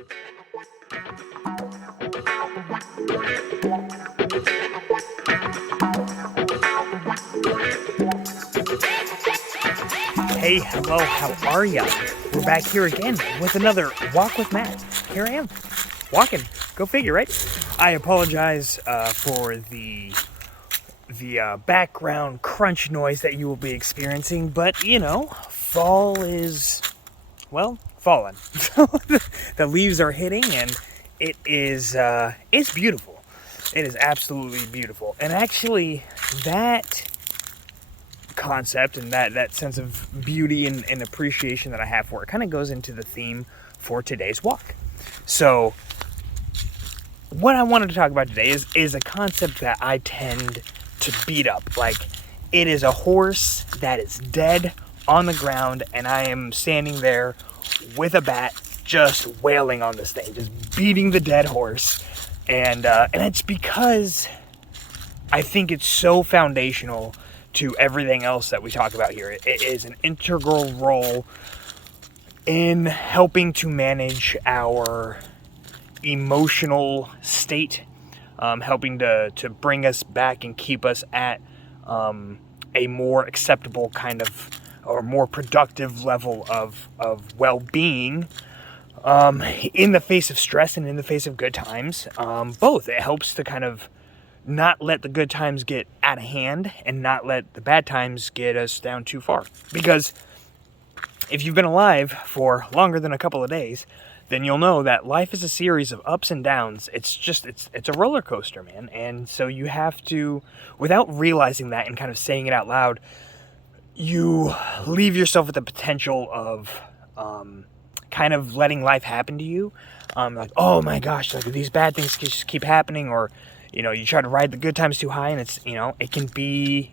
Hey, hello, how are ya? We're back here again with another Walk with Matt. Here I am, walking. Go figure, right? I apologize for the background crunch noise that you will be experiencing, but you know, fall is, well, fallen. The leaves are hitting, and it is it's beautiful. It is absolutely beautiful, and actually, that concept and that sense of beauty and appreciation that I have for it kind of goes into the theme for today's walk. So what I wanted to talk about today is a concept that I tend to beat up. Like, it is a horse that is dead on the ground, and I am standing there with a bat just wailing on this thing, just beating the dead horse. And it's because I think it's so foundational to everything else that we talk about here. It is an integral role in helping to manage our emotional state, helping to bring us back and keep us at a more acceptable kind of, or more productive level of well-being, in the face of stress and in the face of good times. Both. It helps to kind of not let the good times get out of hand and not let the bad times get us down too far. Because if you've been alive for longer than a couple of days, then you'll know that life is a series of ups and downs. It's a roller coaster, man. And so you have to, without realizing that and kind of saying it out loud, you leave yourself with the potential of kind of letting life happen to you. Like, oh my gosh, like these bad things just keep happening, or you know, you try to ride the good times too high, and it's, you know, it can be,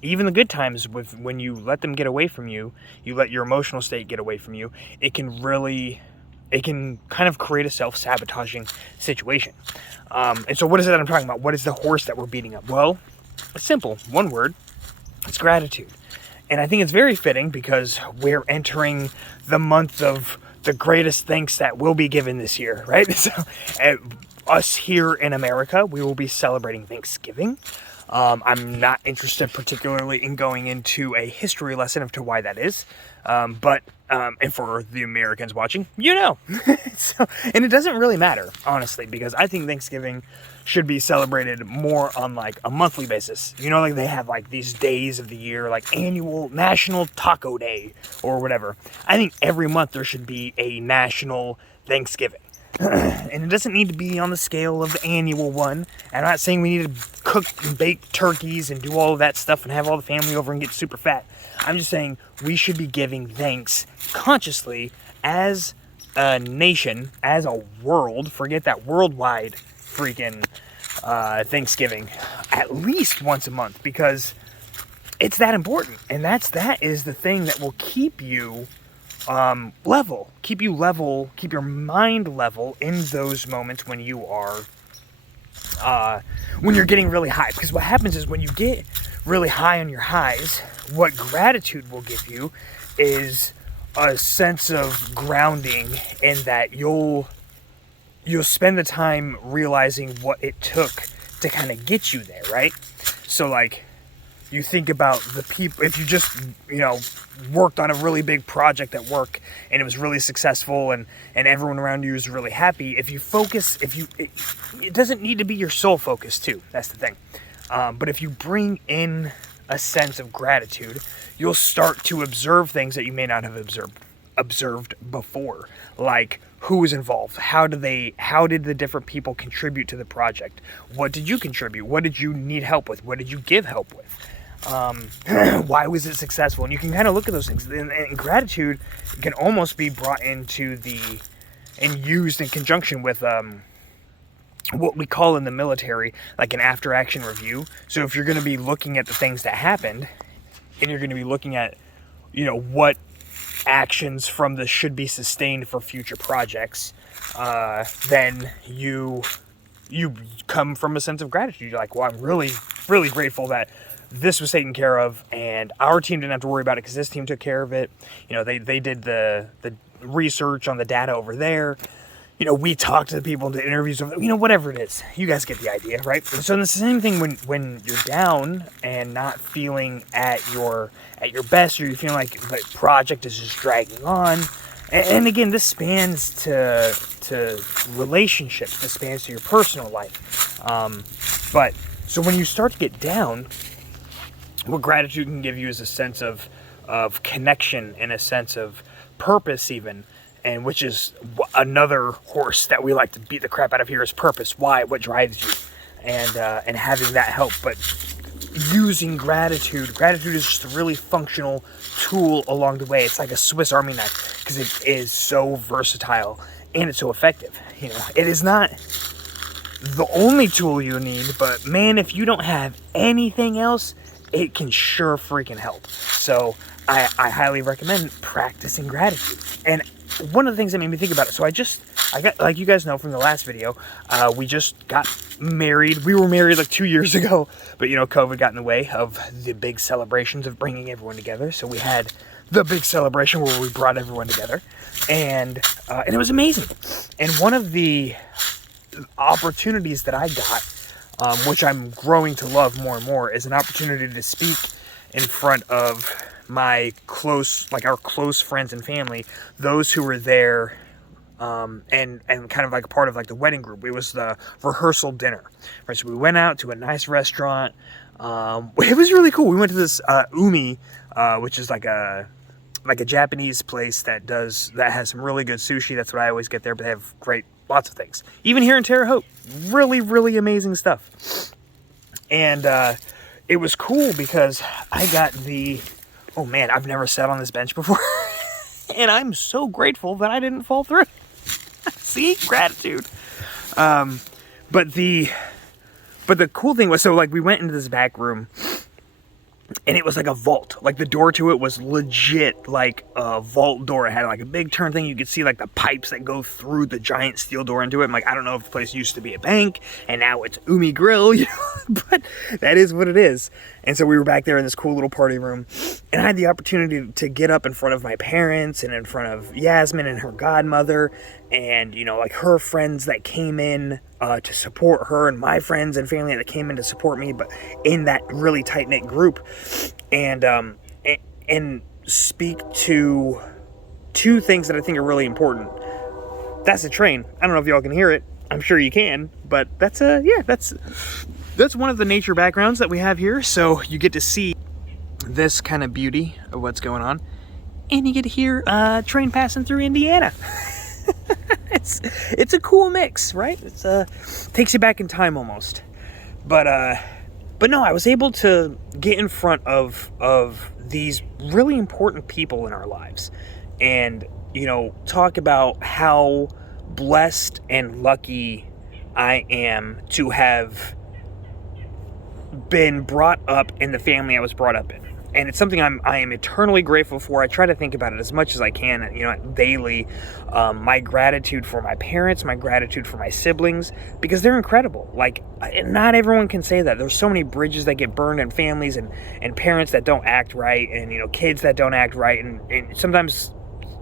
even the good times, when you let them get away from you, you let your emotional state get away from you, it can kind of create a self-sabotaging situation. And so what is it that I'm talking about? What is the horse that we're beating up? Well, it's simple, one word, it's gratitude. And I think it's very fitting because we're entering the month of the greatest thanks that will be given this year, right? So, us here in America, we will be celebrating Thanksgiving. I'm not interested particularly in going into a history lesson of to why that is. But and for the Americans watching, you know. So, and it doesn't really matter, honestly, because I think Thanksgiving should be celebrated more on like a monthly basis. You know, like they have like these days of the year, like annual National Taco Day or whatever. I think every month there should be a National Thanksgiving. And it doesn't need to be on the scale of the annual one. I'm not saying we need to cook and bake turkeys and do all of that stuff and have all the family over and get super fat. I'm just saying we should be giving thanks consciously as a nation, as a world. Forget that worldwide freaking Thanksgiving at least once a month, because it's that important. And that is the thing that will keep you level, keep your mind level in those moments when you are, when you're getting really high. Because what happens is when you get really high on your highs, what gratitude will give you is a sense of grounding, in that you'll spend the time realizing what it took to kind of get you there, right? So like, you think about the people, if you just, you know, worked on a really big project at work and it was really successful and everyone around you is really happy, if you focus, it doesn't need to be your sole focus too, that's the thing. But if you bring in a sense of gratitude, you'll start to observe things that you may not have observed before, like who was involved, how did the different people contribute to the project, what did you contribute, what did you need help with, what did you give help with, why was it successful? And you can kind of look at those things, and gratitude can almost be brought into and used in conjunction with what we call in the military like an after action review. So if you're going to be looking at the things that happened, and you're going to be looking at, you know, what actions from this should be sustained for future projects, then you come from a sense of gratitude. You're like, well, I'm really, really grateful that this was taken care of, and our team didn't have to worry about it because this team took care of it. You know, they did the research on the data over there. We talk to the people, do interviews, whatever it is. You guys get the idea, right? So the same thing when you're down and not feeling at your best, or you feel like the project is just dragging on. And again, this spans to relationships. This spans to your personal life. But so when you start to get down, what gratitude can give you is a sense of connection and a sense of purpose, even. And which is another horse that we like to beat the crap out of here is purpose. Why? What drives you? And having that help. But using gratitude is just a really functional tool along the way. It's like a Swiss Army knife because it is so versatile and it's so effective. It is not the only tool you need, but man, if you don't have anything else, it can sure freaking help. So I highly recommend practicing gratitude. And one of the things that made me think about it, so I got, like you guys know from the last video, we just got married. We were married like 2 years ago, but COVID got in the way of the big celebrations of bringing everyone together. So we had the big celebration where we brought everyone together, and it was amazing. And one of the opportunities that I got, which I'm growing to love more and more, is an opportunity to speak in front of our close friends and family, those who were there, and kind of like a part of like the wedding group. It was the rehearsal dinner, right? So we went out to a nice restaurant. It was really cool. We went to this Umi, which is like a Japanese place that has some really good sushi. That's what I always get there, but they have lots of things. Even here in Terre Haute, really, really amazing stuff. And it was cool because I got oh man, I've never sat on this bench before. And I'm so grateful that I didn't fall through. See? Gratitude. But the cool thing was, so like we went into this back room, and it was like a vault. Like the door to it was legit like a vault door. It had like a big turn thing. You could see like the pipes that go through the giant steel door into it. I'm like, I don't know if the place used to be a bank and now it's Umi Grill, but that is what it is. And so we were back there in this cool little party room, and I had the opportunity to get up in front of my parents and in front of Yasmin and her godmother and, like her friends that came in to support her, and my friends and family that came in to support me, but in that really tight-knit group, and speak to two things that I think are really important. That's a train. I don't know if y'all can hear it. I'm sure you can, but that's one of the nature backgrounds that we have here. So you get to see this kind of beauty of what's going on, and you get to hear a train passing through Indiana. It's a cool mix, right? It's takes you back in time almost. But no, I was able to get in front of these really important people in our lives, and talk about how blessed and lucky I am to have been brought up in the family I was brought up in. And it's something I am eternally grateful for. I try to think about it as much as I can, daily. My gratitude for my parents, my gratitude for my siblings, because they're incredible. Like, not everyone can say that. There's so many bridges that get burned in families, and parents that don't act right, and, kids that don't act right. And sometimes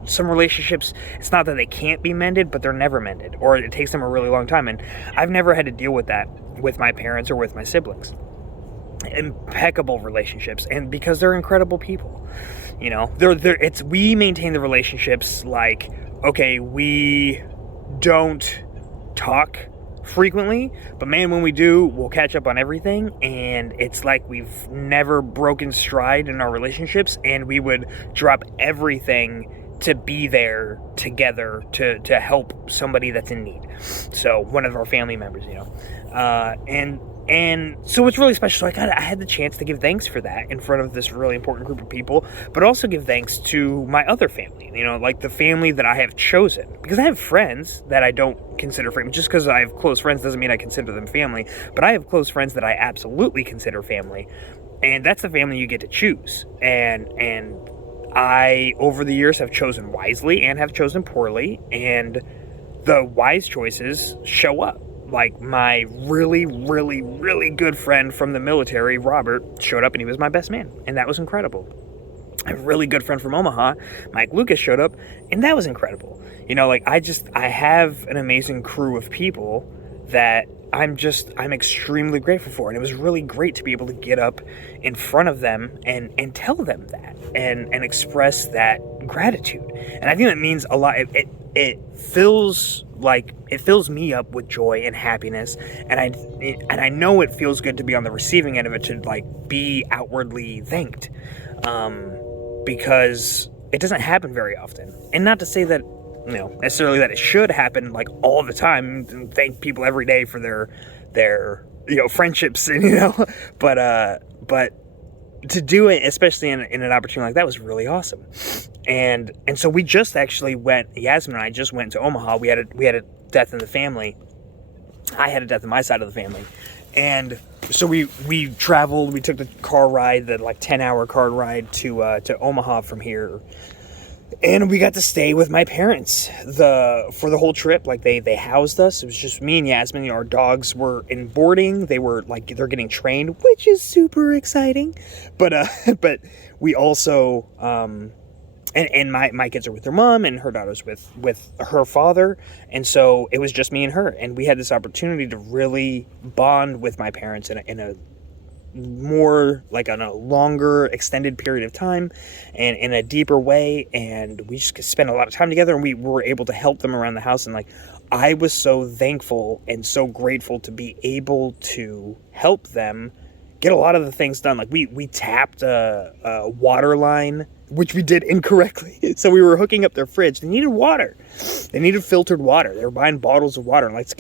some relationships, it's not that they can't be mended, but they're never mended, or it takes them a really long time. And I've never had to deal with that with my parents or with my siblings. Impeccable relationships, and because they're incredible people, we maintain the relationships like, okay, we don't talk frequently, but man, when we do, we'll catch up on everything, and it's like we've never broken stride in our relationships, and we would drop everything to be there together to help somebody that's in need. So one of our family members, and so it's really special. So I had the chance to give thanks for that in front of this really important group of people, but also give thanks to my other family, like the family that I have chosen. Because I have friends that I don't consider family. Just because I have close friends doesn't mean I consider them family, but I have close friends that I absolutely consider family. And that's the family you get to choose. And I, over the years, have chosen wisely and have chosen poorly, and the wise choices show up. Like my really, really, really good friend from the military, Robert, showed up and he was my best man. And that was incredible. a really good friend from Omaha, Mike Lucas, showed up, and that was incredible. Like I have an amazing crew of people that I'm extremely grateful for, and it was really great to be able to get up in front of them and tell them that and express that gratitude. And I think that means a lot. It fills me up with joy and happiness, and I know it feels good to be on the receiving end of it, to be outwardly thanked, because it doesn't happen very often. And not to say that necessarily that it should happen all the time, and thank people every day for their friendships, and but to do it, especially in an opportunity like that, was really awesome. And so we just actually went, Yasmin and I just went to Omaha. We had a death in the family. I had a death in my side of the family. And so we traveled, we took the car ride, the 10-hour car ride to Omaha from here. And we got to stay with my parents for the whole trip. They housed us. It was just me and Yasmin. Our dogs were in boarding. They were they're getting trained, which is super exciting. But we also and my kids are with their mom, and her daughter's with her father. And so it was just me and her, and we had this opportunity to really bond with my parents in a more on a longer extended period of time and in a deeper way. And we just spent a lot of time together, and we were able to help them around the house. And I was so thankful and so grateful to be able to help them get a lot of the things done. We tapped a water line, which we did incorrectly. So we were hooking up their fridge. They needed water. They needed filtered water. They were buying bottles of water. And let's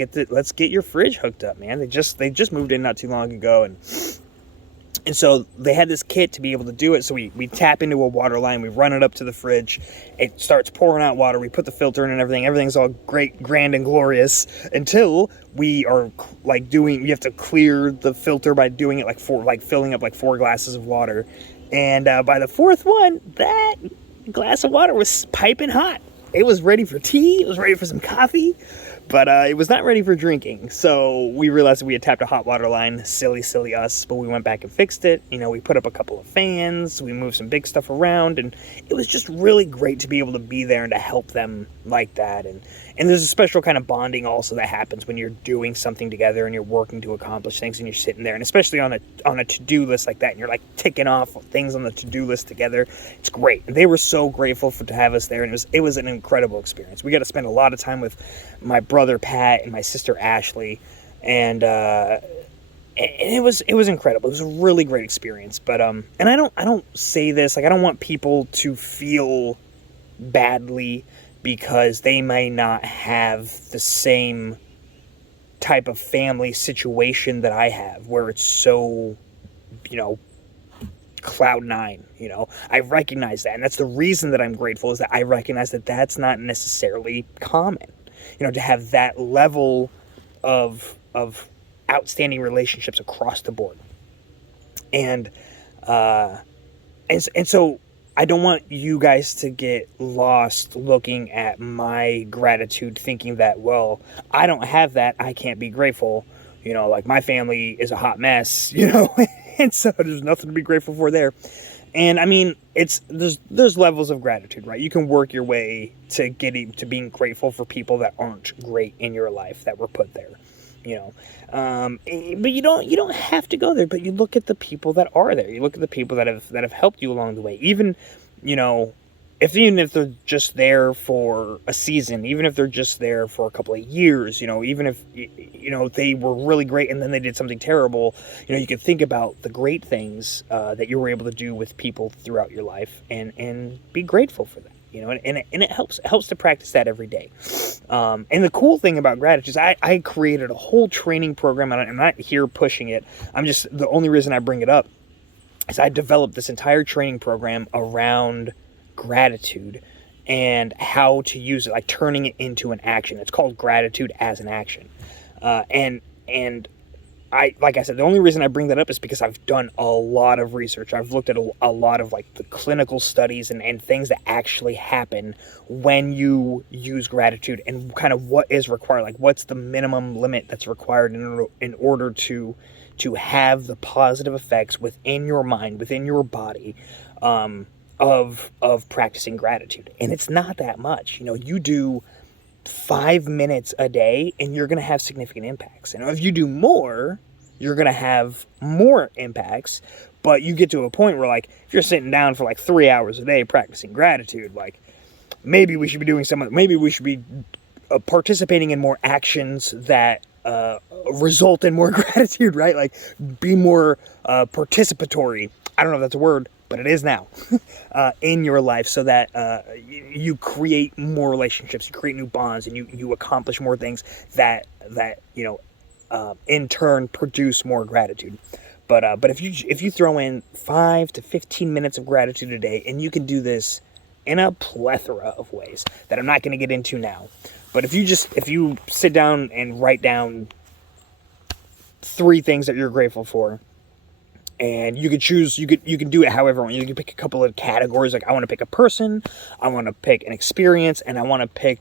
get your fridge hooked up, man. They just moved in not too long ago, and so they had this kit to be able to do it. So we tap into a water line, we run it up to the fridge, it starts pouring out water, we put the filter in and everything. Everything's all great, grand, and glorious until we are you have to clear the filter by doing it filling up 4 glasses of water. And by the 4th one, that glass of water was piping hot. It was ready for tea, it was ready for some coffee, but it was not ready for drinking. So we realized that we had tapped a hot water line. Silly us. But we went back and fixed it. We put up a couple of fans. We moved some big stuff around. And it was just really great to be able to be there and to help them like that. And there's a special kind of bonding also that happens when you're doing something together and you're working to accomplish things, and you're sitting there. And especially on a to-do list like that, and you're ticking off things on the to-do list together. It's great. They were so grateful to have us there. And it was an incredible experience. We got to spend a lot of time with my brother Pat and my sister Ashley, and it was incredible. It was a really great experience. But and I don't say this I don't want people to feel badly because they may not have the same type of family situation that I have, where it's so cloud nine. I recognize that, and that's the reason that I'm grateful, is that I recognize that that's not necessarily common. To have that level of outstanding relationships across the board. And so I don't want you guys to get lost looking at my gratitude, thinking that, well, I don't have that, I can't be grateful. My family is a hot mess, and so there's nothing to be grateful for there. And I mean, there's levels of gratitude, right? You can work your way to getting to being grateful for people that aren't great in your life, that were put there, but you don't have to go there. But you look at the people that are there. You look at the people that have helped you along the way. Even if they're just there for a season, even if they're just there for a couple of years, even if they were really great and then they did something terrible, you can think about the great things that you were able to do with people throughout your life and be grateful for that. And it helps to practice that every day. And the cool thing about gratitude is I created a whole training program, and I'm not here pushing it. The only reason I bring it up is I developed this entire training program around gratitude and how to use it, turning it into an action. It's called Gratitude as an Action. And I, like I said, the only reason I bring that up is because I've done a lot of research. I've looked at a lot of the clinical studies and things that actually happen when you use gratitude, and kind of what is required. What's the minimum limit that's required in order to have the positive effects within your mind, within your body, of practicing gratitude. And it's not that much. You do 5 minutes a day and you're going to have significant impacts. And if you do more, you're going to have more impacts. But you get to a point where, like, if you're sitting down for like 3 hours a day practicing gratitude, like, maybe we should be doing maybe we should be participating in more actions that result in more gratitude, right? Like, be more participatory. I don't know if that's a word, but it is now, in your life, so that you create more relationships, you create new bonds, and you accomplish more things that in turn produce more gratitude. But if you throw in 5 to 15 minutes of gratitude a day, and you can do this in a plethora of ways that I'm not going to get into now. But if you sit down and write down 3 things that you're grateful for, and you can choose, you can do it however you want. You can pick a couple of categories, like I want to pick a person, I want to pick an experience, and I want to pick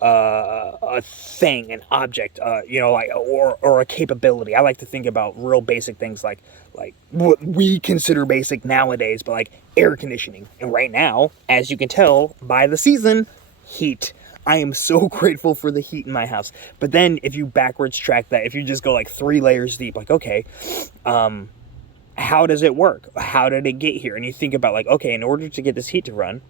a thing, an object, or a capability. I like to think about real basic things like what we consider basic nowadays, but like air conditioning. And right now, as you can tell by the season, heat. I am so grateful for the heat in my house. But then if you backwards track that, if you just go like 3 layers deep, like, okay, how does it work? How did it get here? And you think about, like, okay, in order to get this heat to run,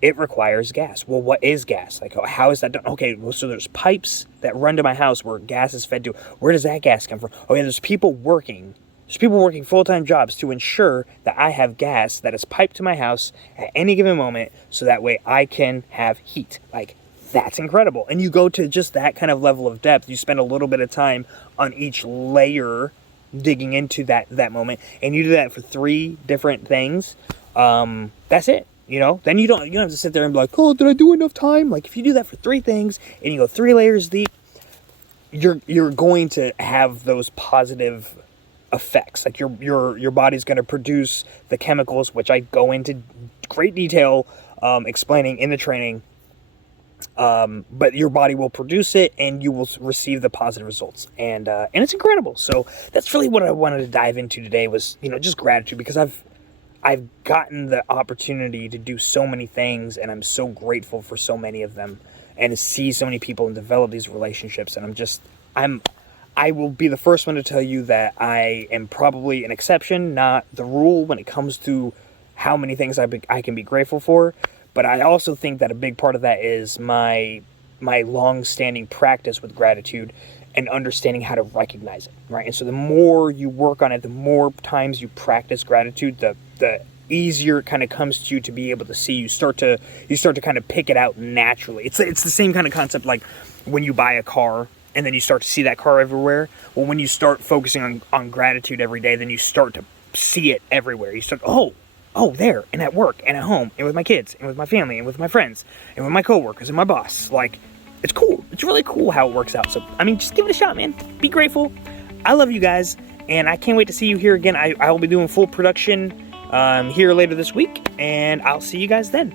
it requires gas. Well, what is gas? Like, how is that done? Okay, well, so there's pipes that run to my house where gas is fed to. Where does that gas come from? Oh yeah, there's people working full-time jobs to ensure that I have gas that is piped to my house at any given moment, so that way I can have heat. Like, that's incredible. And you go to just that kind of level of depth. You spend a little bit of time on each layer digging into that moment, and you do that for 3 different things. That's it. Then you don't have to sit there and be like, oh, did I do enough time? Like, if you do that for 3 things and you go 3 layers deep, you're going to have those positive effects. Like, your body's going to produce the chemicals, which I go into great detail explaining in the training. But your body will produce it, and you will receive the positive results, and it's incredible. So that's really what I wanted to dive into today, was just gratitude, because I've gotten the opportunity to do so many things, and I'm so grateful for so many of them, and to see so many people and develop these relationships. And I will be the first one to tell you that I am probably an exception, not the rule, when it comes to how many things I can be grateful for. But I also think that a big part of that is my long-standing practice with gratitude and understanding how to recognize it, right? And so the more you work on it, the more times you practice gratitude, the easier it kind of comes to you to be able to see. You start to kind of pick it out naturally. It's the same kind of concept like when you buy a car and then you start to see that car everywhere. Well, when you start focusing on gratitude every day, then you start to see it everywhere. You start, oh, there, and at work, and at home, and with my kids, and with my family, and with my friends, and with my coworkers, and my boss. Like, it's cool. It's really cool how it works out. So, just give it a shot, man. Be grateful. I love you guys, and I can't wait to see you here again. I will be doing full production here later this week, and I'll see you guys then.